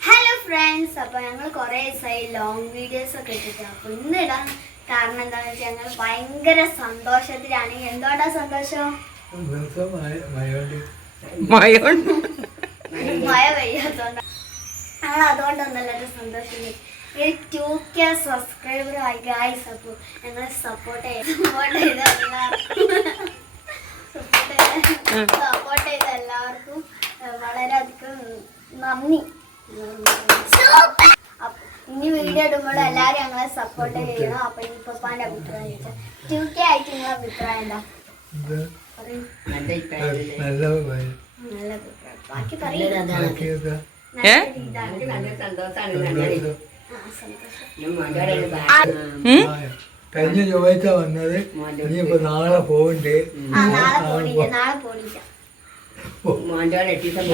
Hello friends അപ്പൊ ഞങ്ങൾ കുറെ ദിവസമായി ലോങ് വീഡിയോസ് ഒക്കെ ഇട്ടിട്ട് അപ്പൊ ഇന്ന് ഇടാൻ കാരണം എന്താണെന്ന് വെച്ചാൽ ഞങ്ങൾ ഭയങ്കര സന്തോഷത്തിലാണ്. എന്തുകൊണ്ടാ സന്തോഷം? മഴ- പെയ്യാത്തോണ്ടാ. ഞങ്ങൾ അതുകൊണ്ടൊന്നല്ല സന്തോഷം ഒരു ടു കെ സബ്സ്ക്രൈബർ ആയി ഗായ്സ് അപ്പോൾ ഞങ്ങൾ സപ്പോർട്ട് ചെയ്ത് സപ്പോർട്ട് ചെയ്ത. സപ്പോർട്ട് ചെയ്ത വളരെയധികം നന്ദി. ഇനി വീഡിയോ ഇടുമ്പോൾ എല്ലാവരും ഞങ്ങളെ സപ്പോർട്ട് ചെയ്യണം. അപ്പൊ ഈ പപ്പാന്റെ അഭിപ്രായം ചോദിച്ചാൽ ടു കെ ആയിട്ട് നിങ്ങളെ അഭിപ്രായം എന്താ? ബാക്കി പറയുന്നത്. കഴിഞ്ഞ ചൊവ്വാഴ്ച വന്നത് ഇനിയിപ്പോ നാളെ പോകണ്ടേ നാളെ പോണില്ല. നാളെ പോണില്ല.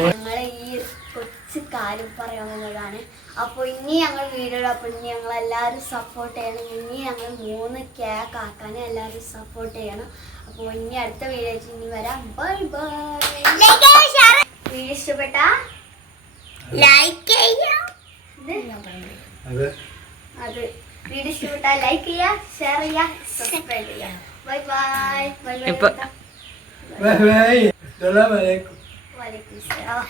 ഞങ്ങളെ ഈ കൊച്ചു കാര്യം പറയാവുന്നതാണ് അപ്പോൾ ഇനി ഞങ്ങൾ വീഡിയോ അപ്പോൾ ഇനി ഞങ്ങൾ എല്ലാവരും സപ്പോർട്ട് ചെയ്യണം. ഇനി ഞങ്ങൾ മൂന്ന് കേക്ക് ആക്കാൻ എല്ലാവരും സപ്പോർട്ട് ചെയ്യണം. അപ്പോൾ ഇനി അടുത്ത വീഡിയോ ഇനി വരാം. ബൈ ബൈ വീഡിയോ ഇഷ്ടപ്പെട്ട ലൈക്ക് ചെയ്യാം. അത്. വീട് വീഡിയോ ഇഷ്ടപ്പെട്ടാൽ ലൈക്ക് ചെയ്യുക ഷെയർ ചെയ്യുക സബ്സ്ക്രൈബ് ചെയ്യുക bye bye bye bye bye bye Selam aleyküm. Aleyküm selam.